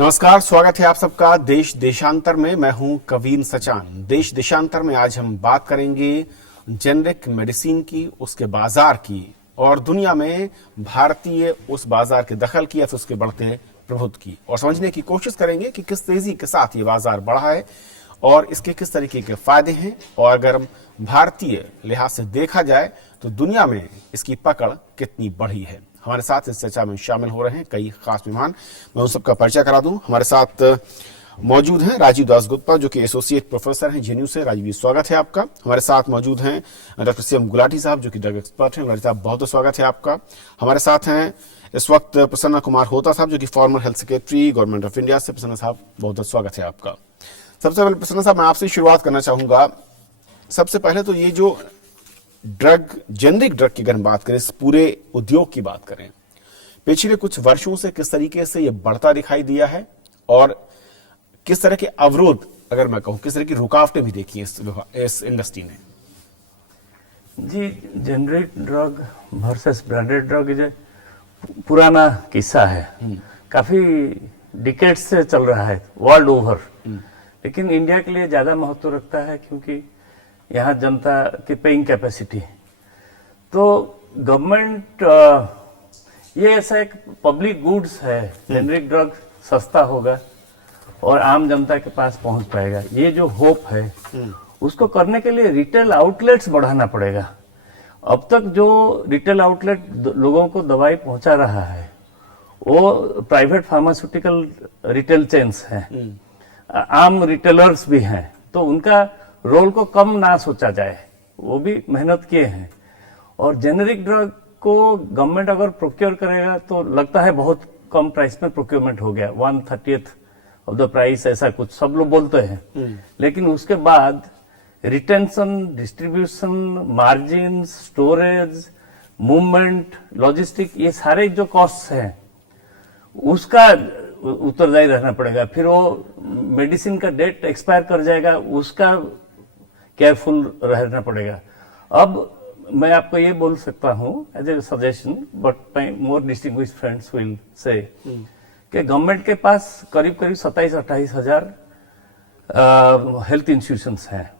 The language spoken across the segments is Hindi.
नमस्कार, स्वागत है आप सबका देश देशांतर में। मैं हूं कवीन सचान। देश देशांतर में आज हम बात करेंगे जेनरिक मेडिसिन की, उसके बाजार की और दुनिया में भारतीय उस बाजार के दखल की या फिर उसके बढ़ते प्रभुत्व की, और समझने की कोशिश करेंगे कि किस तेजी के साथ ये बाजार बढ़ा है और इसके किस तरीके के फायदे हैं, और अगर भारतीय लिहाज से देखा जाए तो दुनिया में इसकी पकड़ कितनी बढ़ी है। हमारे साथ इस चर्चा में शामिल हो रहे हैं कई खास मेहमान। मैं उन सबका परिचय करा दूं। हमारे साथ मौजूद हैं राजीव दासगुप्ता, जो कि एसोसिएट प्रोफेसर हैं जेएनयू से। राजीव जी, स्वागत है आपका। हमारे साथ मौजूद हैं डॉक्टर सीएम गुलाटी साहब, जो कि ड्रग एक्सपर्ट हैं। गुलाटी साहब, बहुत बहुत स्वागत है आपका। हमारे साथ हैं इस वक्त प्रसन्ना कुमार होता साहब, जो कि farmer health secretary government of India से। प्रसन्ना साहब, बहुत बहुत स्वागत है आपका। सबसे पहले प्रसन्ना साहब, मैं आपसे शुरुआत करना चाहूंगा। सबसे पहले तो ये जो ड्रग, जेनरिक ड्रग की अगर हम बात करें, इस पूरे उद्योग की बात करें, पिछले कुछ वर्षों से किस तरीके से ये बढ़ता दिखाई दिया है और किस तरह के अवरोध, अगर मैं कहूं, किस तरह की रुकावटें भी देखी इस इंडस्ट्री ने? जी, generic drug versus branded drug जो पुराना किस्सा है, काफी डिकेड्स से चल रहा है वर्ल्ड ओवर, लेकिन इंडिया के लिए ज्यादा महत्व रखता है क्योंकि यहाँ जनता की पेइंग कैपेसिटी। तो गवर्नमेंट ये ऐसा एक पब्लिक गुड्स है, जेनरिक ड्रग सस्ता होगा और आम जनता के पास पहुंच पाएगा, ये जो होप है उसको करने के लिए रिटेल आउटलेट्स बढ़ाना पड़ेगा। अब तक जो रिटेल आउटलेट लोगों को दवाई पहुंचा रहा है वो प्राइवेट फार्मास्यूटिकल रिटेल चेन्स हैं, आम रिटेलर्स भी हैं, तो उनका रोल को कम ना सोचा जाए, वो भी मेहनत किए हैं। और जेनरिक ड्रग को गवर्नमेंट अगर प्रोक्योर करेगा तो लगता है बहुत कम प्राइस में प्रोक्योरमेंट हो गया, 1/30 ऑफ द प्राइस, ऐसा कुछ सब लोग बोलते हैं। लेकिन उसके बाद retention, distribution, margin, storage, movement, logistic, ये सारे जो कॉस्ट हैं उसका उत्तरदायी रहना पड़ेगा। फिर वो मेडिसिन का डेट एक्सपायर कर जाएगा, उसका केयरफुल रहना पड़ेगा। अब मैं आपको ये बोल सकता हूँ as a suggestion, but my more distinguished friends will say कि गवर्नमेंट के पास करीब करीब 27-28 हजार हेल्थ इंस्टीट्यूशंस हैं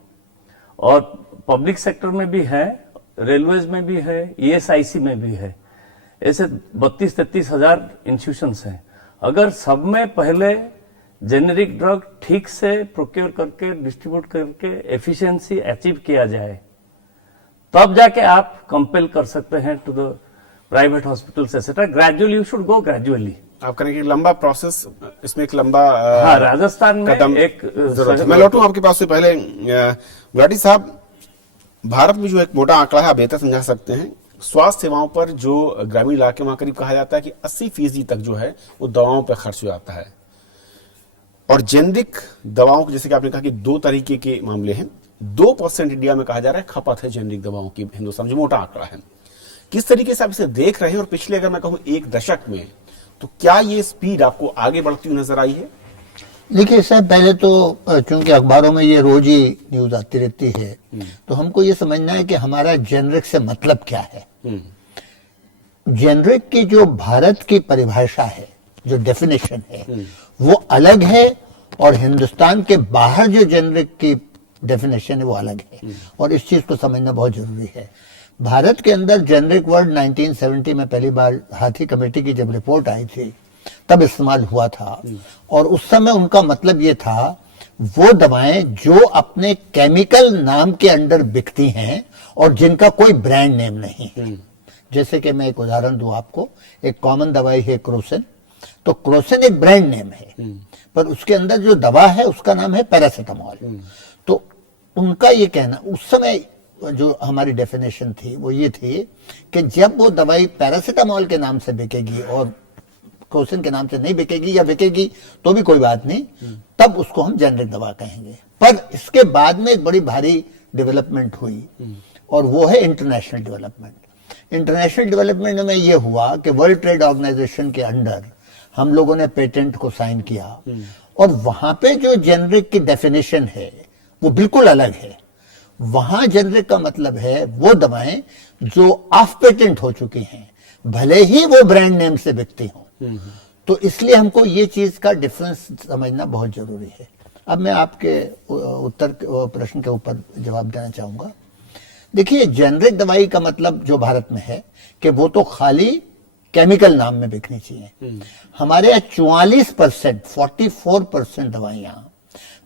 और पब्लिक सेक्टर में भी है, रेलवेज में भी है, ईएसआईसी में भी है, ऐसे 32-33 हजार इंस्टीट्यूशंस हैं। अगर सब में पहले जेनेरिक ड्रग ठीक से प्रोक्योर करके, डिस्ट्रीब्यूट करके एफिशिएंसी अचीव किया जाए, तब जाके आप कंपेल कर सकते हैं to the private hospitals etcetera. Gradually you should go gradually. आप करेंगे लंबा प्रोसेस, इसमें एक लंबा हाँ, राजस्थान में एक मैं लौटूं आपके पास से पहले। गुलाटी साहब, भारत में जो एक मोटा आंकड़ा है, आप बेहतर समझा सकते हैं, स्वास्थ्य सेवाओं पर जो ग्रामीण इलाके, वहां करीब कहा जाता है कि 80% तक जो है वो दवाओं पर खर्च हो जाता है। और जेनरिक दवाओं को, जैसे कि आपने कहा कि 2 तरीके के मामले हैं, 2% इंडिया में कहा जा रहा है खपत है जेनरिक दवाओं की हिंदुस्तान, जो मोटा आंकड़ा है। किस तरीके से आप इसे देख रहे हैं, और पिछले अगर मैं कहूं 1 दशक में, तो क्या ये स्पीड आपको आगे बढ़ती हुई नजर आई है? देखिए साहब, पहले तो चूंकि अखबारों में ये रोज ही न्यूज आती रहती है, तो हमको ये समझना है कि हमारा जेनरिक से मतलब क्या है। जेनरिक की जो भारत की परिभाषा है, जो डेफिनेशन है, वो अलग है, और हिंदुस्तान के बाहर जो जेनरिक की डेफिनेशन है वो अलग है, और इस चीज को समझना बहुत जरूरी है। भारत के अंदर जेनरिक वर्ड 1970 में पहली बार हाथी कमेटी की जब रिपोर्ट आई थी तब इस्तेमाल हुआ था, और उस समय उनका मतलब ये था वो दवाएं जो अपने केमिकल नाम के अंडर बिकती हैं और जिनका कोई ब्रांड नेम नहीं है। जैसे कि मैं एक उदाहरण दूं आपको, एक कॉमन दवाई है क्रोसिन, तो क्रोसिन एक ब्रांड नेम है, पर उसके अंदर जो दवा है उसका नाम है पैरासिटामोल। तो उनका ये कहना, उस समय जो हमारी डेफिनेशन थी वो ये थी कि जब वो दवाई पैरासिटामोल के नाम से बिकेगी और क्रोसिन के नाम से नहीं बिकेगी, या बिकेगी तो भी कोई बात नहीं, तब उसको हम जेनरिक दवा कहेंगे। पर इसके बाद में एक बड़ी भारी डेवलपमेंट हुई, और वो है इंटरनेशनल डेवलपमेंट। इंटरनेशनल डेवलपमेंट में ये हुआ कि वर्ल्ड ट्रेड ऑर्गेनाइजेशन के अंडर हम लोगों ने पेटेंट को साइन किया, और वहां पे जो जेनरिक की डेफिनेशन है वो बिल्कुल अलग है। वहां जेनरिक का मतलब है वो दवाएं जो ऑफ पेटेंट हो चुकी हैं, भले ही वो ब्रांड नेम से बिकती हों। तो इसलिए हमको ये चीज का डिफरेंस समझना बहुत जरूरी है। अब मैं आपके प्रश्न के ऊपर जवाब देना चाहूंगा। देखिए, जेनरिक दवाई का मतलब जो भारत में है कि वो तो खाली केमिकल नाम में बिकनी चाहिए। हमारे यहाँ 44% दवाइयां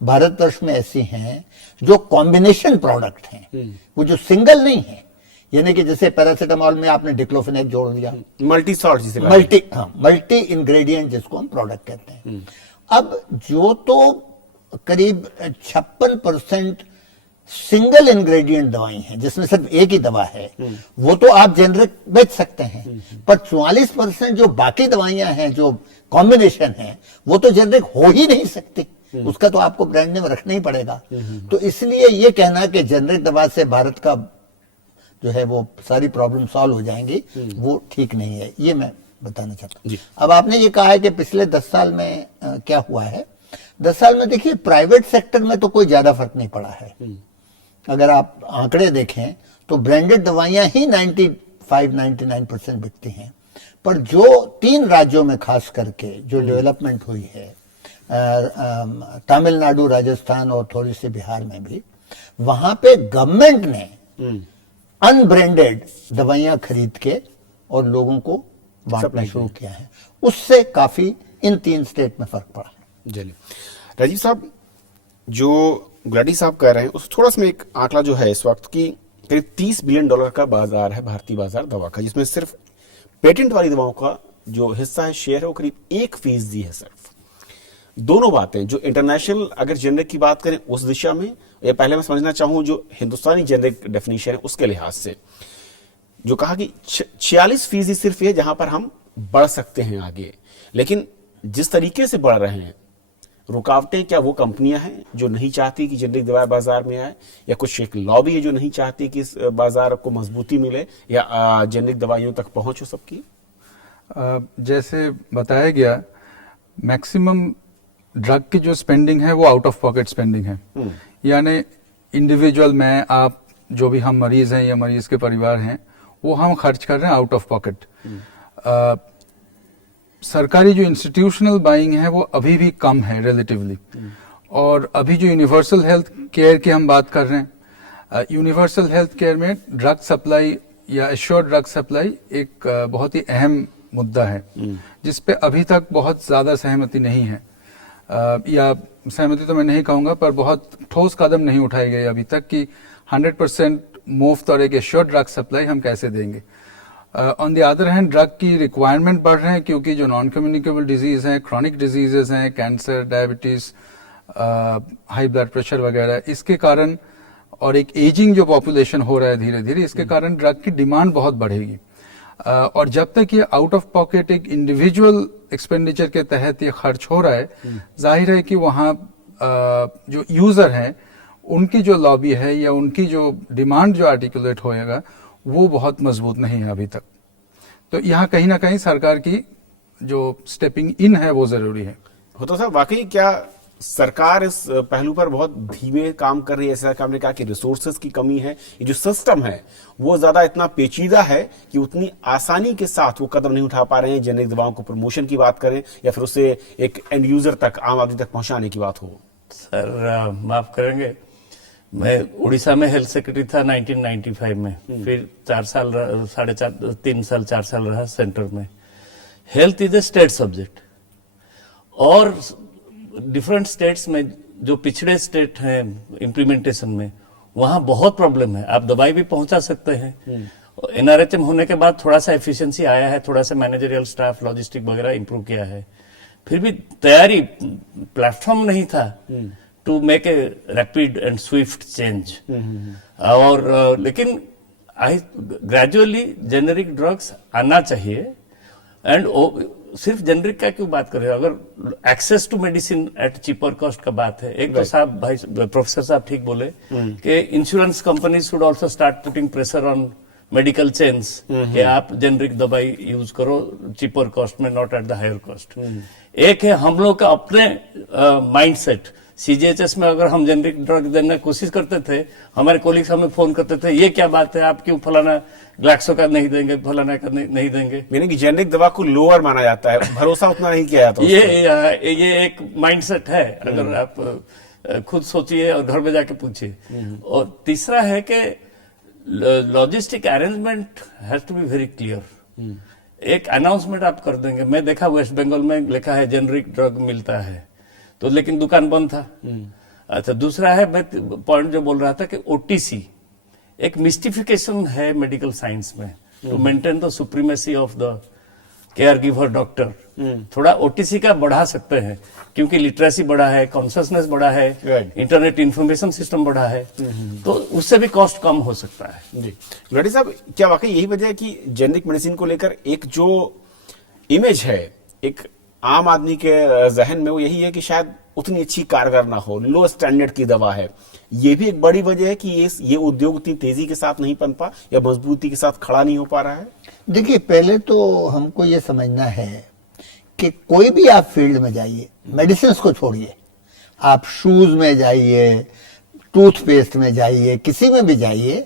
भारतवर्ष में ऐसी हैं जो कॉम्बिनेशन प्रोडक्ट हैं, वो जो सिंगल नहीं है, यानी कि जैसे पैरासीटामोल में आपने डिक्लोफेनेक जोड़ दिया, मल्टी सॉल्ट जिसे मल्टी इंग्रेडिएंट जिसको हम प्रोडक्ट कहते हैं। अब जो तो करीब 56% सिंगल इंग्रेडिएंट दवाई हैं जिसमें सिर्फ एक ही दवा है, वो तो आप जेनरिक बेच सकते हैं, पर 44% जो बाकी दवाइयां हैं जो कॉम्बिनेशन है, वो तो जेनरिक हो ही नहीं सकती। उसका तो आपको ब्रांड नेम रखना ही पड़ेगा। तो इसलिए ये कहना कि जेनरिक दवा से भारत का जो है वो सारी प्रॉब्लम सॉल्व हो जाएंगी, वो ठीक नहीं है, ये मैं बताना चाहता हूं। अब आपने ये कहा है कि पिछले 10 साल में क्या हुआ है। 10 साल में देखिए, प्राइवेट सेक्टर में तो कोई ज्यादा फर्क नहीं पड़ा है। अगर आप आंकड़े देखें तो ब्रांडेड दवाइयां ही 95-99% बिकती हैं, पर जो 3 राज्यों में खास करके जो डेवलपमेंट हुई है, तमिलनाडु, राजस्थान और थोड़ी सी बिहार में भी, वहां पे गवर्नमेंट ने अनब्रांडेड दवाइयां खरीद के और लोगों को बांटना शुरू किया है। उससे काफी इन 3 स्टेट में फर्क पड़ा। चलिए राजीव साहब, जो गुलाटी साहब कह रहे हैं उस थोड़ा सा में एक आंकड़ा जो है इस वक्त की करीब $30 बिलियन का बाजार है, भारतीय बाजार दवा का, जिसमें सिर्फ पेटेंट वाली दवाओं का जो हिस्सा है, शेयर है, वो करीब 1% है सिर्फ। दोनों बातें, जो इंटरनेशनल अगर जेनरिक की बात करें उस दिशा में, या पहले मैं समझना चाहूं जो हिंदुस्तानी जेनरिक डेफिनेशन है उसके लिहाज से, जो कहा कि 46% सिर्फ है जहां पर हम बढ़ सकते हैं आगे, लेकिन जिस तरीके से बढ़ रहे हैं, रुकावटें क्या वो कंपनियां हैं जो नहीं चाहती कि जेनरिक दवाएं बाजार में आए, या कुछ एक लॉबी है जो नहीं चाहती कि इस बाजार को मजबूती मिले, या जेनरिक दवाइयों तक पहुंच हो सबकी? जैसे बताया गया, मैक्सिमम ड्रग की जो स्पेंडिंग है वो आउट ऑफ पॉकेट स्पेंडिंग है। यानी इंडिविजुअल, मैं, आप, जो भी हम मरीज हैं या मरीज के परिवार हैं, वो हम खर्च कर रहे हैं आउट ऑफ पॉकेट। सरकारी जो इंस्टीट्यूशनल बाइंग है वो अभी भी कम है रिलेटिवली। और अभी जो यूनिवर्सल हेल्थ केयर की हम बात कर रहे हैं, यूनिवर्सल हेल्थ केयर में ड्रग सप्लाई या एश्योर्ड ड्रग सप्लाई एक बहुत ही अहम मुद्दा है, जिसपे अभी तक बहुत ज्यादा सहमति नहीं है, या सहमति तो मैं नहीं कहूंगा, पर बहुत ठोस कदम नहीं उठाए गए अभी तक कि 100% मुफ्त और एक एश्योर्ड ड्रग सप्लाई हम कैसे देंगे। On the other hand, drug की रिक्वायरमेंट बढ़ रहे हैं, क्योंकि जो नॉन कम्युनिकेबल डिजीज हैं, क्रॉनिक डिजीजेस हैं, cancer, diabetes, high blood pressure वगैरह, इसके कारण, और एक एजिंग जो पॉपुलेशन हो रहा है धीरे धीरे, इसके कारण ड्रग की डिमांड बहुत बढ़ेगी। और जब तक ये आउट ऑफ पॉकेट एक इंडिविजुअल एक्सपेंडिचर के तहत ये खर्च हो रहा है, जाहिर है कि वहाँ जो यूजर हैं उनकी जो लॉबी है या उनकी जो डिमांड जो आर्टिकुलेट होएगा, वो बहुत मजबूत नहीं है अभी तक। तो यहाँ कहीं ना कहीं सरकार की जो स्टेपिंग इन है वो जरूरी है। होता साहब, वाकई क्या सरकार इस पहलू पर बहुत धीमे काम कर रही है? ऐसा आपने कहा कि रिसोर्सेज की कमी है, ये जो सिस्टम है वो ज्यादा इतना पेचीदा है कि उतनी आसानी के साथ वो कदम नहीं उठा पा रहे हैं। जेनेरिक दवाओं को प्रमोशन की बात करें या फिर उसे एक एंड यूजर तक, आम आदमी तक पहुंचाने की बात हो। सर माफ करेंगे, मैं उड़ीसा में हेल्थ सेक्रेटरी था 1995 में, फिर 4 साल, 3 साल 4 साल रहा सेंटर में। Health is a state subject, और डिफरेंट स्टेट्स में जो पिछड़े स्टेट हैं इम्प्लीमेंटेशन में, वहां बहुत प्रॉब्लम है। आप दवाई भी पहुंचा सकते हैं, एनआरएचएम होने के बाद थोड़ा सा एफिशिएंसी आया है, थोड़ा सा मैनेजरियल स्टाफ, लॉजिस्टिक वगैरह इंप्रूव किया है, फिर भी तैयारी, प्लेटफॉर्म नहीं था to make a rapid and swift change. और लेकिन ग्रेजुअली जेनेरिक ड्रग्स आना चाहिए। एंड सिर्फ जेनरिक का क्यों बात कर रहे हो, अगर access to medicine at cheaper cost का बात है, एक तो साहब, भाई प्रोफेसर साहब ठीक बोले कि insurance company should also start putting pressure on medical chains कि आप जेनरिक दवाई यूज करो चीपर कॉस्ट में, not at the higher cost. एक है हम लोग का अपने माइंडसेट सीजीएचएस में अगर हम जेनरिक ड्रग देने की कोशिश करते थे, हमारे कोलिग्स हमें फोन करते थे, ये क्या बात है, आप क्यों फलाना ग्लैक्सो का नहीं देंगे, फलाना का नहीं देंगे। यानी कि जेनरिक दवा को लोअर माना जाता है, भरोसा उतना नहीं किया जाता। ये एक माइंडसेट है, अगर आप खुद सोचिए और घर में जाके पूछिए। और तीसरा है कि logistic arrangement has to be very clear. एक अनाउंसमेंट आप कर देंगे, मैं देखा वेस्ट बंगाल में लिखा है जेनरिक ड्रग मिलता है, तो लेकिन दुकान बंद था। अच्छा, दूसरा है, मैं पॉइंट जो बोल रहा था कि ओटीसी एक मिस्टिफिकेशन है मेडिकल साइंस में, to maintain the supremacy of the caregiver doctor. थोड़ा ओटीसी का बढ़ा सकते हैं, क्योंकि लिटरेसी बढ़ा है, कॉन्शियसनेस बढ़ा है, इंटरनेट इंफॉर्मेशन सिस्टम बढ़ा है, तो उससे भी कॉस्ट कम हो सकता है। जी गुलाटी साहब, क्या वाकई यही वजह है कि जेनरिक मेडिसिन को लेकर एक जो इमेज है एक आम आदमी के जहन में, वो यही है कि शायद उतनी अच्छी कारगर ना हो, लो स्टैंडर्ड की दवा है। ये भी एक बड़ी वजह है कि ये उद्योग उतनी तेजी के साथ नहीं पनपा या मजबूती के साथ खड़ा नहीं हो पा रहा है। देखिए, पहले तो हमको ये समझना है कि कोई भी आप फील्ड में जाइए, मेडिसिन को छोड़िए, आप शूज में जाइए, टूथपेस्ट में जाइए, किसी में भी जाइए,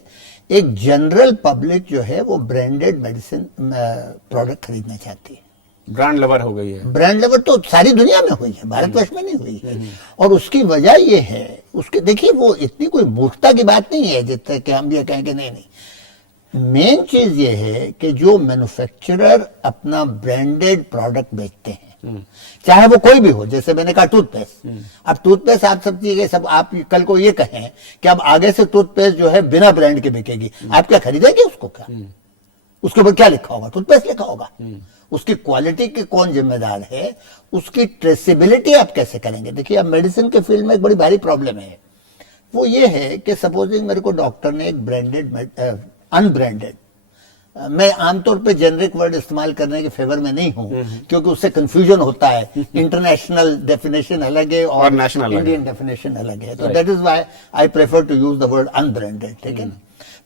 एक जनरल पब्लिक जो है वो ब्रांडेड मेडिसिन प्रोडक्ट खरीदना चाहती है। ब्रांड लवर हो गई है। ब्रांड लेवल तो सारी दुनिया में हुई है, भारतवर्ष में नहीं हुई है। और उसकी वजह ये है, उसके देखिए वो इतनी कोई मूर्खता की बात नहीं है जितने कि हम ये कहें कि नहीं। मेन चीज ये है कि जो मैन्युफैक्चरर अपना ब्रांडेड प्रोडक्ट बेचते हैं, चाहे वो कोई भी हो, जैसे मैंने कहा टूथपेस्ट, अब टूथपेस्ट आप सब चीजें सब आप कल को ये कहें कि अब आगे से टूथपेस्ट जो है बिना ब्रांड के बिकेगी, आप क्या खरीदेंगे उसको? क्या उसके ऊपर क्या लिखा होगा? टूथपेस्ट लिखा होगा। उसकी क्वालिटी के कौन जिम्मेदार है, उसकी ट्रेसेबिलिटी आप कैसे करेंगे? देखिए, अब मेडिसिन के फील्ड में एक बड़ी भारी प्रॉब्लम है, वो ये है कि सपोजिंग मेरे को डॉक्टर ने एक ब्रांडेड अनब्रांडेड, मैं आमतौर पे जेनरिक वर्ड इस्तेमाल करने के फेवर में नहीं हूं, क्योंकि उससे कंफ्यूजन होता है। इंटरनेशनल डेफिनेशन अलग है और नेशनल इंडियन डेफिनेशन अलग है, तो that is why I prefer to use the word unbranded. ठीक है ना?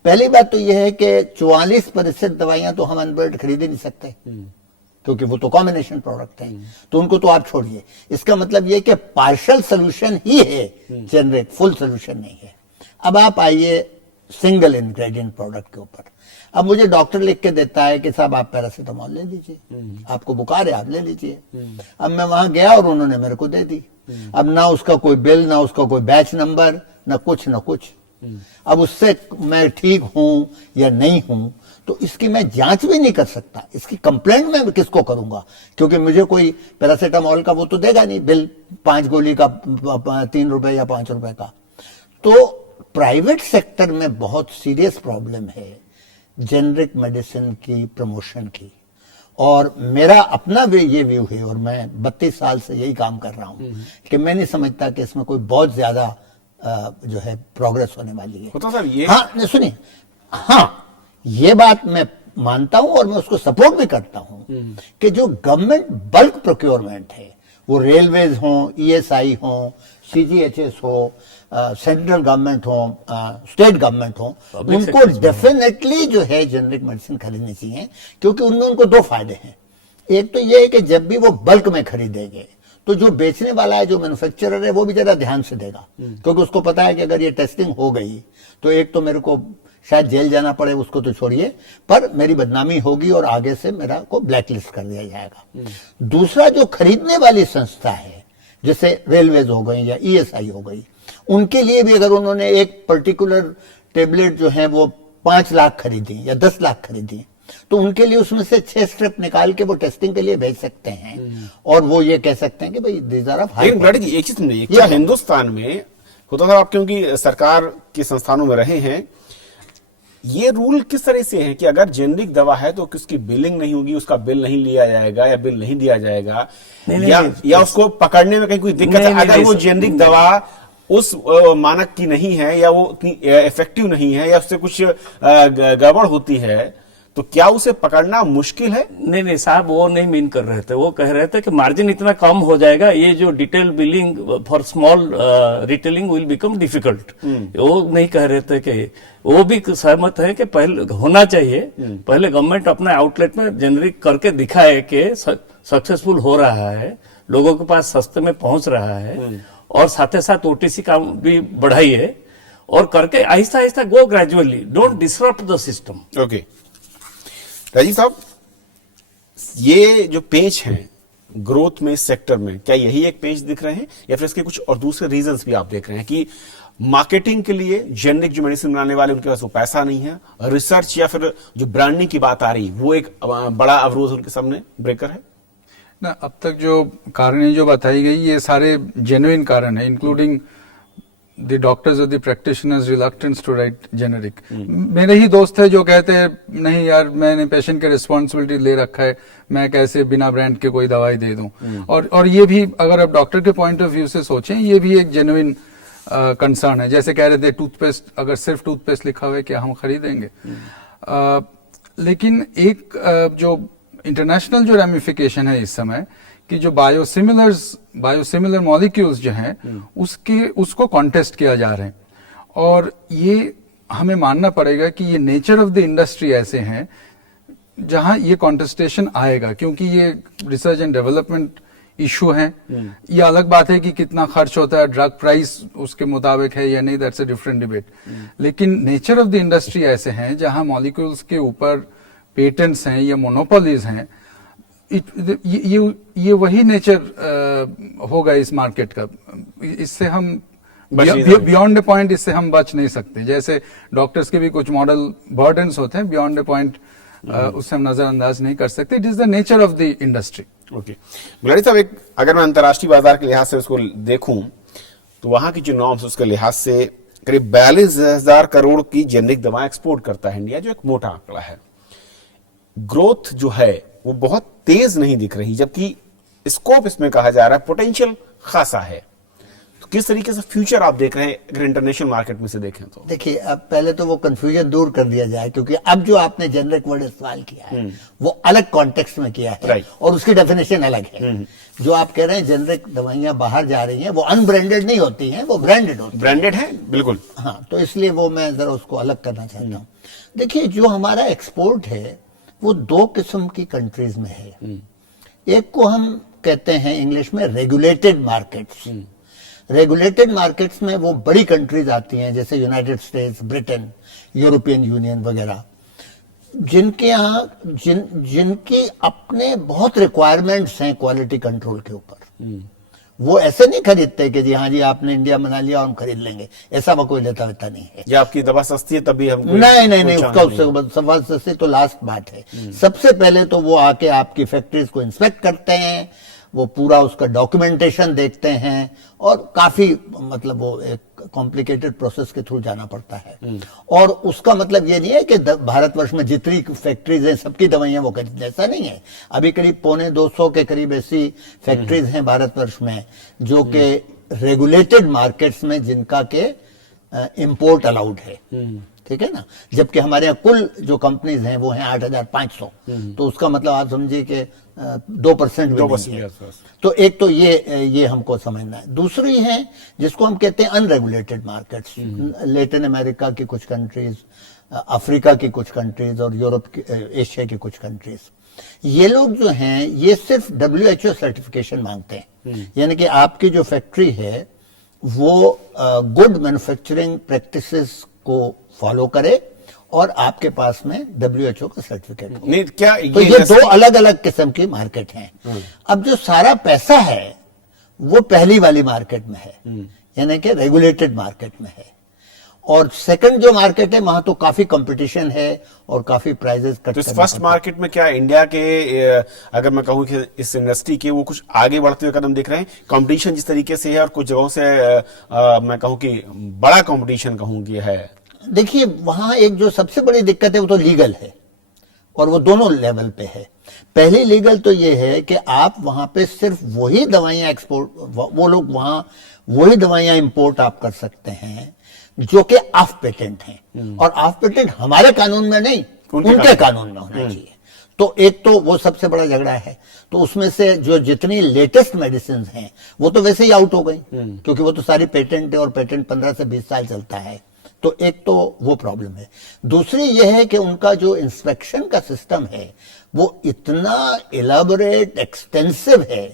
पहली बात तो यह है कि 44% दवाइयां तो हम अनब्रांडेड खरीद ही नहीं सकते, क्योंकि वो तो कॉम्बिनेशन प्रोडक्ट है, तो उनको तो आप छोड़िए। इसका मतलब यह कि पार्शियल सोल्यूशन ही है जेनरिक, फुल सोल्यूशन नहीं है। अब आप आइए सिंगल इंग्रेडिएंट प्रोडक्ट के ऊपर। अब मुझे डॉक्टर लिख के देता है कि साहब आप पैरासीटामोल ले लीजिए, आपको बुखार है आप ले लीजिए। अब मैं वहां गया और उन्होंने मेरे को दे दी। अब ना उसका कोई बिल, ना उसका कोई बैच नंबर, ना कुछ। अब उससे मैं ठीक हूं या नहीं हूं, तो इसकी मैं जांच भी नहीं कर सकता। इसकी कंप्लेंट मैं किसको करूंगा? क्योंकि मुझे कोई पैरासीटामोल का वो तो देगा नहीं बिल, 5 गोली का 3 रुपए या 5 रुपए का। तो प्राइवेट सेक्टर में बहुत सीरियस प्रॉब्लम है जेनरिक मेडिसिन की प्रमोशन की। और मेरा अपना भी ये व्यू है, और मैं 32 साल से यही काम कर रहा हूं, कि मैं नहीं समझता कि इसमें कोई बहुत ज्यादा जो है प्रोग्रेस होने वाली है। होता सर ये, हाँ सुनिए, हाँ ये बात मैं मानता हूं और मैं उसको सपोर्ट भी करता हूं कि जो गवर्नमेंट बल्क प्रोक्योरमेंट है, वो रेलवेज हो, ईएसआई हो, सीजीएचएस हो, सेंट्रल गवर्नमेंट हो, स्टेट गवर्नमेंट हो, उनको डेफिनेटली जो है जेनरिक मेडिसिन खरीदनी चाहिए, क्योंकि उनमें उनको 2 फायदे हैं। एक तो ये है कि जब भी वो बल्क में खरीदेंगे तो जो बेचने वाला है, जो मैन्युफैक्चरर है, वो भी जरा ध्यान से देगा, क्योंकि उसको पता है कि अगर ये टेस्टिंग हो गई तो एक तो मेरे को शायद जेल जाना पड़े, उसको तो छोड़िए, पर मेरी बदनामी होगी और आगे से मेरा को ब्लैकलिस्ट कर दिया जाएगा। दूसरा, जो खरीदने वाली संस्था है, जैसे रेलवेज हो गई या ईएसआई हो गई, उनके लिए भी अगर उन्होंने एक पर्टिकुलर टेबलेट जो है वो 5 लाख खरीदी या 10 लाख खरीदी, तो उनके लिए उसमें से 6 स्ट्रिप निकाल के वो टेस्टिंग के लिए भेज सकते हैं, और वो ये कह सकते हैं कि भाई दीज आर ऑफ हाई। एक चीज सुनिए, क्या हिंदुस्तान में होता था, आप क्योंकि सरकार के संस्थानों में रहे हैं, ये रूल किस तरह से है कि अगर जेनरिक दवा है तो उसकी बिलिंग नहीं होगी, उसका बिल नहीं लिया जाएगा या बिल नहीं दिया जाएगा, या उसको पकड़ने में कहीं कोई दिक्कत है? अगर वो जेनरिक दवा उस मानक की नहीं है, या वो उतनी इफेक्टिव नहीं है, या उससे कुछ गड़बड़ होती है, तो क्या उसे पकड़ना मुश्किल है? नहीं साहब, वो नहीं मीन कर रहे थे। वो कह रहे थे कि मार्जिन इतना कम हो जाएगा, ये जो detail billing for small retailing will become difficult. वो नहीं कह रहे थे कि, वो भी सहमत है कि पहले होना चाहिए, पहले गवर्नमेंट अपने आउटलेट में जेनरिक करके दिखाए कि सक्सेसफुल हो रहा है, लोगों के पास सस्ते में पहुंच रहा है, और साथ ही साथ ओटीसी का भी बढ़ाइए और करके आहिस्ता आहिस्ता go gradually, don't disrupt the system. Okay Rajiv साहब, ये जो पेच है ग्रोथ में इस सेक्टर में, क्या यही एक पेच दिख रहे हैं या फिर इसके कुछ और दूसरे रीजंस भी आप देख रहे हैं कि मार्केटिंग के लिए जेनरिक जो मेडिसिन बनाने वाले उनके पास वो पैसा नहीं है, रिसर्च या फिर जो ब्रांडिंग की बात आ रही वो एक बड़ा अवरोध उनके सामने ब्रेकर है? ना, अब तक जो कारण जो बताई गई ये सारे जेन्युइन कारण है, इंक्लूडिंग द डॉक्टर्स और the practitioners reluctance to write generic. मेरे ही दोस्त है जो कहते हैं नहीं यार, मैंने पेशेंट के रिस्पॉन्सिबिलिटी ले रखा है, मैं कैसे बिना ब्रांड के कोई दवाई दे दूं। और ये भी अगर आप डॉक्टर के पॉइंट ऑफ व्यू से सोचें, ये भी एक जेन्युइन कंसर्न है। जैसे कह रहे थे टूथपेस्ट, अगर सिर्फ टूथपेस्ट लिखा हुआ है क्या हम खरीदेंगे? लेकिन एक जो इंटरनेशनल जो रेमिफिकेशन है इस समय कि जो बायोसिमिलर मॉलिक्यूल्स जो हैं उसको कॉन्टेस्ट किया जा रहे हैं, और ये हमें मानना पड़ेगा कि ये नेचर ऑफ द इंडस्ट्री ऐसे हैं जहां ये कॉन्टेस्टेशन आएगा, क्योंकि ये रिसर्च एंड डेवलपमेंट इशू है। ये अलग बात है कि कितना खर्च होता है, ड्रग प्राइस उसके मुताबिक है या नहीं, दैट्स अ डिफरेंट डिबेट। लेकिन नेचर ऑफ द इंडस्ट्री ऐसे हैं जहां मॉलिक्यूल्स के ऊपर पेटेंट्स हैं या मोनोपोलीज हैं। ये वही नेचर होगा इस मार्केट का। इससे हम बियॉन्ड द पॉइंट इससे हम बच नहीं सकते। जैसे डॉक्टर्स के भी कुछ मॉडल बर्डन्स होते हैं, बियॉन्ड द पॉइंट उससे हम नजरअंदाज नहीं कर सकते। It is the nature of the industry. Okay Gulati साहब, अगर मैं अंतर्राष्ट्रीय बाजार के लिहाज से उसको देखूं तो वहां की जो नॉर्म्स उसके लिहाज से करीब 42,000 करोड़ की जेनरिक दवाएं एक्सपोर्ट करता है इंडिया, जो एक मोटा आंकड़ा है। ग्रोथ जो है वो बहुत तेज नहीं दिख रही, जबकि स्कोप इसमें कहा जा रहा है पोटेंशियल खासा है। तो किस तरीके से फ्यूचर आप देख रहे हैं अगर इंटरनेशनल मार्केट में से देखें तो? देखिए, अब पहले तो वो कंफ्यूजन दूर कर दिया जाए, क्योंकि अब जो आपने जेनरिक वर्ड इस्तेमाल किया है वो अलग कॉन्टेक्स्ट में किया है और उसकी डेफिनेशन अलग है। जो आप कह रहे हैं जेनरिक दवाइयां बाहर जा रही हैं, वो अनब्रांडेड नहीं होती हैं, वो ब्रांडेड होती हैं। ब्रांडेड है बिल्कुल। हाँ, तो इसलिए वो मैं जरा उसको अलग करना चाहता हूँ। देखिए, जो हमारा एक्सपोर्ट है वो दो किस्म की कंट्रीज में है। एक को हम कहते हैं इंग्लिश में रेगुलेटेड मार्केट्स। रेगुलेटेड मार्केट्स में वो बड़ी कंट्रीज आती हैं जैसे United states, Britain, European union वगैरह, जिनके यहाँ जिनकी अपने बहुत रिक्वायरमेंट्स हैं क्वालिटी कंट्रोल के ऊपर। वो ऐसे नहीं खरीदते कि जी हाँ जी आपने इंडिया बना लिया और हम खरीद लेंगे, ऐसा वो कोई लेता वेता नहीं है। या आपकी दवा सस्ती है तभी हम नहीं, उसका उससे सवाल सस्ती तो लास्ट बात है। सबसे पहले तो वो आके आपकी फैक्ट्रीज को इंस्पेक्ट करते हैं, वो पूरा उसका डॉक्यूमेंटेशन देखते हैं, और काफी मतलब वो एक कॉम्प्लिकेटेड प्रोसेस के थ्रू जाना पड़ता है। और उसका मतलब ये नहीं है कि भारतवर्ष में जितनी फैक्ट्रीज हैं सबकी दवाइयां वो खरीदते, ऐसा नहीं है। अभी करीब 250 के करीब ऐसी फैक्ट्रीज हैं भारतवर्ष में जो कि रेगुलेटेड मार्केट्स में जिनका के इंपोर्ट अलाउड है। ठीक है ना, जबकि हमारे यहाँ कुल जो कंपनीज हैं वो हैं 8,500। तो उसका मतलब आप समझिए कि 2% भी नहीं है। तो एक तो ये हमको समझना है। दूसरी है जिसको हम कहते हैं अनरेगुलेटेड मार्केट्स, लैटिन अमेरिका की कुछ कंट्रीज, अफ्रीका की कुछ कंट्रीज और यूरोप, एशिया की कुछ कंट्रीज। ये लोग जो हैं ये सिर्फ WHO सर्टिफिकेशन मांगते हैं, यानी कि आपकी जो फैक्ट्री है वो गुड मैन्युफैक्चरिंग प्रैक्टिसेस को फॉलो करे और आपके पास में WHO का सर्टिफिकेट हो। नहीं, क्या तो ये दो अलग अलग किस्म की मार्केट हैं। अब जो सारा पैसा है वो पहली वाली मार्केट में है, यानी कि रेगुलेटेड मार्केट में है। और सेकंड जो मार्केट है वहां तो काफी कंपटीशन है और काफी प्राइजेस कट। तो इस फर्स्ट मार्केट में क्या इंडिया के अगर मैं कहूं कि इस इंडस्ट्री के वो कुछ आगे बढ़ते हुए कदम दिख रहे हैं? कंपटीशन जिस तरीके से है और कुछ जगहों से मैं कहूं कि बड़ा कंपटीशन कहूं कि है। देखिए, वहां एक जो सबसे बड़ी दिक्कत है वो तो लीगल है, और वो दोनों लेवल पे है। पहली लीगल तो ये है कि आप वहां पे सिर्फ वही दवाइयां एक्सपोर्ट, वो लोग वहां वही दवाइयां इंपोर्ट आप कर सकते हैं जो कि ऑफ पेटेंट हैं, और ऑफ पेटेंट हमारे कानून में नहीं, उनके कानून में होना चाहिए। तो एक तो वो सबसे बड़ा झगड़ा है। तो उसमें से जो जितनी लेटेस्ट मेडिसिन हैं वो तो वैसे ही आउट हो गई, क्योंकि वो तो सारी पेटेंट है और पेटेंट 15 से 20 साल चलता है। तो एक तो वो प्रॉब्लम है। दूसरी यह है कि उनका जो इंस्पेक्शन का सिस्टम है वो इतना इलाबोरेट, एक्सटेंसिव है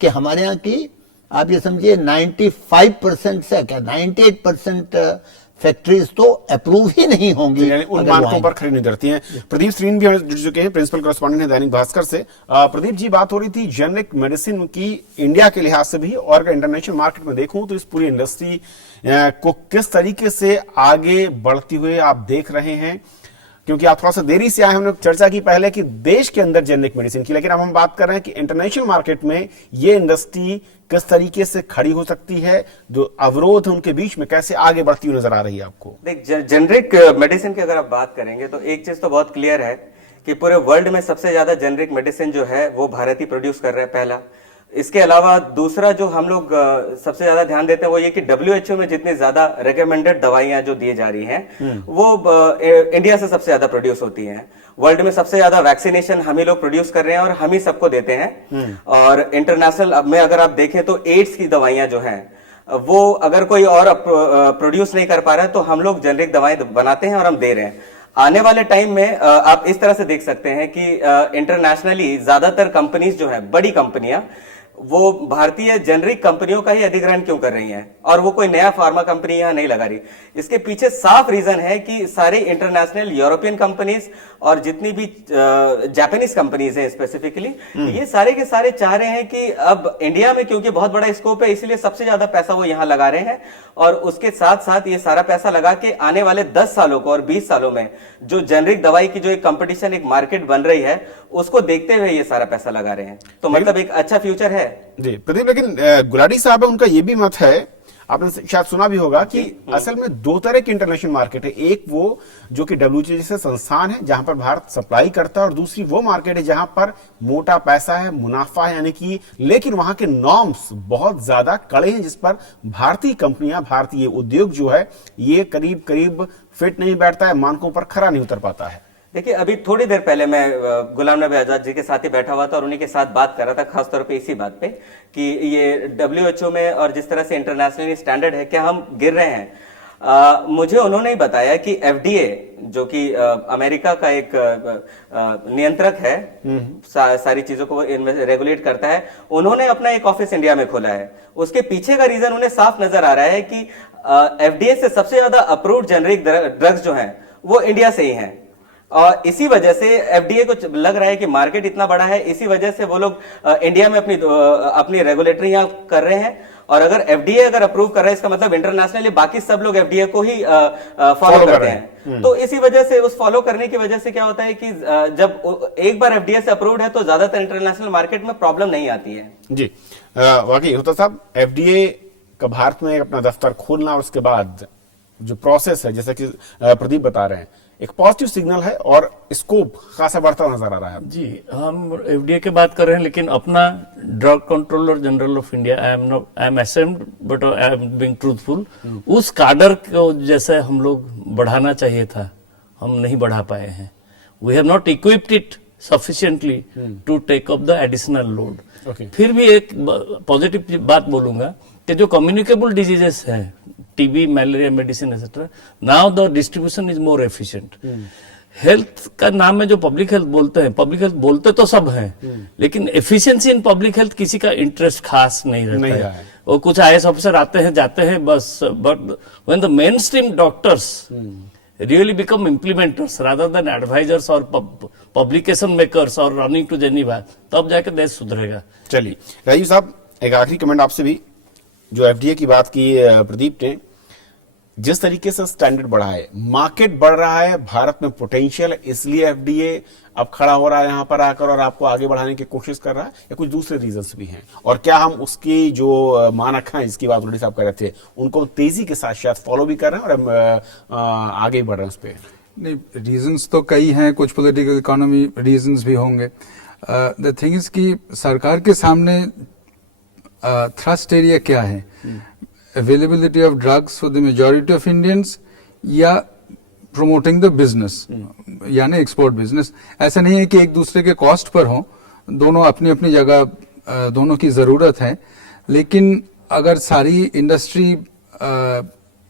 कि हमारे यहाँ की आप ये समझिए 95% से क्या 98% फैक्ट्रीज तो अप्रूव ही नहीं होंगी यानी उन अगर मानकों वहाँ- पर खरी नहीं उतरती हैं। प्रदीप श्रीन भी हमें जुड़ चुके हैं, प्रिंसिपल कॉरेस्पॉन्डेंट हैं दैनिक भास्कर से। प्रदीप जी, बात हो रही थी जेनेरिक मेडिसिन की इंडिया के लिहाज से भी, और अगर इंटरनेशनल मार्केट में देखूं तो इस पूरी इंडस्ट्री को किस तरीके से आगे बढ़ती हुए आप देख रहे हैं? क्योंकि आप थोड़ा सा देरी से आए, हमने चर्चा की पहले कि देश के अंदर जेनेरिक मेडिसिन की, लेकिन अब हम बात कर रहे हैं कि इंटरनेशनल मार्केट में ये इंडस्ट्री किस तरीके से खड़ी हो सकती है, जो अवरोध है उनके बीच में कैसे आगे बढ़ती हुई नजर आ रही है आपको? देख, जेनरिक मेडिसिन की अगर आप बात करेंगे तो एक चीज तो बहुत क्लियर है कि पूरे वर्ल्ड में सबसे ज्यादा जेनरिक मेडिसिन जो है वो भारत ही प्रोड्यूस कर रहा है, पहला। इसके अलावा दूसरा जो हम लोग सबसे ज्यादा ध्यान देते हैं वो ये कि WHO में जितनी ज्यादा रिकमेंडेड दवाइयां जो दी जा रही हैं वो इंडिया से सबसे ज्यादा प्रोड्यूस होती हैं। वर्ल्ड में सबसे ज्यादा वैक्सीनेशन हम ही लोग प्रोड्यूस कर रहे हैं और हम ही सबको देते हैं। और इंटरनेशनल में अगर आप देखें तो एड्स की दवाइयां जो हैं वो अगर कोई और प्रोड्यूस नहीं कर पा रहा है तो हम लोग जेनरिक दवाएं बनाते हैं और हम दे रहे हैं। आने वाले टाइम में आप इस तरह से देख सकते हैं कि इंटरनेशनली ज्यादातर कंपनीज जो है, बड़ी कंपनियां, वो भारतीय जेनरिक कंपनियों का ही अधिग्रहण क्यों कर रही हैं और वो कोई नया फार्मा कंपनी यहां नहीं लगा रही। इसके पीछे साफ रीजन है कि सारे इंटरनेशनल यूरोपियन कंपनीज और जितनी भी जापानीज कंपनीज हैं स्पेसिफिकली, ये सारे के सारे चाह रहे हैं कि अब इंडिया में क्योंकि बहुत बड़ा स्कोप है इसलिए सबसे ज्यादा पैसा वो यहां लगा रहे हैं। और उसके साथ साथ ये सारा पैसा लगा के आने वाले 10 सालों को और 20 सालों में जो जेनरिक दवाई की जो एक कंपटीशन, एक मार्केट बन रही है, उसको देखते हुए ये सारा पैसा लगा रहे हैं। तो मतलब एक अच्छा फ्यूचर है जी प्रदीप। लेकिन गुलाटी साहब, उनका ये भी मत है, आपने शायद सुना भी होगा कि असल में दो तरह की इंटरनेशनल मार्केट है। एक वो जो कि WHO जैसे संस्थान है जहां पर भारत सप्लाई करता है, और दूसरी वो मार्केट है जहां पर मोटा पैसा है, मुनाफा है, यानी कि लेकिन वहां के नॉर्म्स बहुत ज्यादा कड़े हैं जिस पर भारतीय कंपनियां, भारतीय उद्योग जो है ये करीब करीब फिट नहीं बैठता है, मानकों पर खरा नहीं उतर पाता है। देखिए, अभी थोड़ी देर पहले मैं गुलाम नबी आजाद जी के साथ ही बैठा हुआ था और उन्हीं के साथ बात कर रहा था, खासतौर पे इसी बात पे कि ये WHO में और जिस तरह से इंटरनेशनली स्टैंडर्ड है, क्या हम गिर रहे हैं। मुझे उन्होंने ही बताया कि FDA जो कि अमेरिका का एक नियंत्रक है, सारी चीजों को रेगुलेट करता है, उन्होंने अपना एक ऑफिस इंडिया में खोला है। उसके पीछे का रीजन उन्हें साफ नजर आ रहा है कि FDA से सबसे ज्यादा अप्रूव्ड जेनरिक ड्रग्स जो हैं वो इंडिया से ही हैं। और इसी वजह से FDA को लग रहा है कि मार्केट इतना बड़ा है, इसी वजह से वो लोग इंडिया में अपनी रेगुलेटरी यहाँ कर रहे हैं। और अगर FDA अगर अप्रूव कर रहा है इसका मतलब इंटरनेशनली बाकी सब लोग FDA को ही फॉलो करते हैं। तो इसी वजह से, उस फॉलो करने की वजह से क्या होता है कि जब एक बार FDA से अप्रूव्ड है तो ज्यादातर इंटरनेशनल मार्केट में प्रॉब्लम नहीं आती है। जी वाकई होता साहब, FDA का भारत में अपना दफ्तर खोलना और उसके बाद जो प्रोसेस है, जैसा कि प्रदीप बता रहे हैं, एक पॉजिटिव सिग्नल है और स्कोप खासा बढ़ता नजर आ रहा है। जी, हम FDA की बात कर रहे हैं, लेकिन अपना drug controller general of India, I am ashamed but I am being truthful, उस काडर को जैसे हम लोग बढ़ाना चाहिए था, हम नहीं बढ़ा पाए हैं। We have not equipped it sufficiently to take up the additional load. फिर भी एक पॉजिटिव बात बोलूंगा कि जो कम्युनिकेबल डिजीजेस हैं, TB, malaria medicine etcetera, now the distribution is more efficient. Health का नाम है जो पब्लिक हेल्थ बोलते हैं, पब्लिक हेल्थ बोलते तो सब हैं, लेकिन एफिशिएंसी इन पब्लिक हेल्थ किसी का इंटरेस्ट खास नहीं रहता है। और कुछ IAS ऑफिसर आते हैं जाते हैं बस, but when the main stream doctors really become implementers rather than advisors और publication makers और running to Geneva, तब जाके देश सुधरेगा। चलिए राजीव साहब, एक आखिरी कमेंट आपसे भी, जो FDA की बात की प्रदीप ने, जिस तरीके से स्टैंडर्ड बढ़ा है, मार्केट बढ़ रहा है, भारत में पोटेंशियल है, इसलिए FDA अब खड़ा हो रहा है यहाँ पर आकर और आपको आगे बढ़ाने की कोशिश कर रहा है, या कुछ दूसरे रीजंस भी हैं? और क्या हम उसकी जो मानक हैं जिसकी बात रेड्डी साहब कर रहे थे उनको तेजी के साथ शायद फॉलो भी कर रहे हैं और आगे बढ़ रहे हैं उस पर? नहीं, रीजंस तो कई हैं, कुछ पॉलिटिकल इकोनॉमी रीजंस भी होंगे। द थिंग इज कि सरकार के सामने थ्रस्ट एरिया क्या है? Availability of drugs for the majority of Indians या प्रोमोटिंग द बिजनेस, यानी एक्सपोर्ट बिजनेस। ऐसा नहीं है कि एक दूसरे के कॉस्ट पर हो, दोनों अपनी अपनी जगह, दोनों की जरूरत है। लेकिन अगर सारी इंडस्ट्री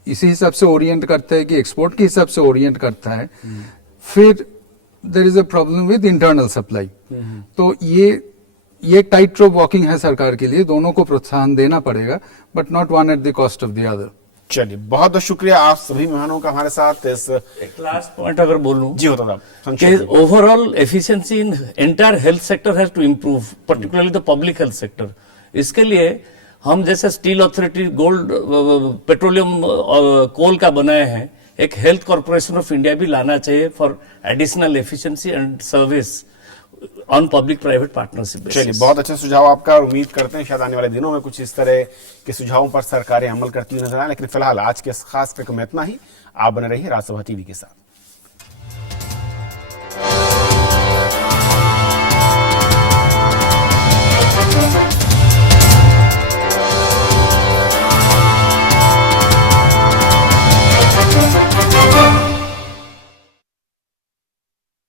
इसी हिसाब से ओरिएंट करता है कि एक्सपोर्ट के हिसाब से ओरिएंट करता है, फिर there is a problem with internal supply. तो ये टाइट रोप वॉकिंग है सरकार के लिए, दोनों को प्रोत्साहन देना पड़ेगा, but not one at the cost of the other. चलिए, बहुत बहुत शुक्रिया आप सभी मेहमानों का हमारे साथ इस एक लास्ट पॉइंट अगर बोलूं जी होता था overall efficiency in entire health sector has to improve, particularly the public health sector. इसके लिए हम जैसे steel authority gold petroleum coal का बनाए हैं, एक हेल्थ कॉर्पोरेशन ऑफ इंडिया भी लाना चाहिए for additional efficiency and service on public private partnership. चलिए, बहुत अच्छा सुझाव आपका, और उम्मीद करते हैं शायद आने वाले दिनों में कुछ इस तरह के सुझावों पर सरकारें अमल करती हुई नजर आए। लेकिन फिलहाल आज के इस खास कार्यक्रम में इतना ही। आप बने रहिए राजसभा टीवी के साथ।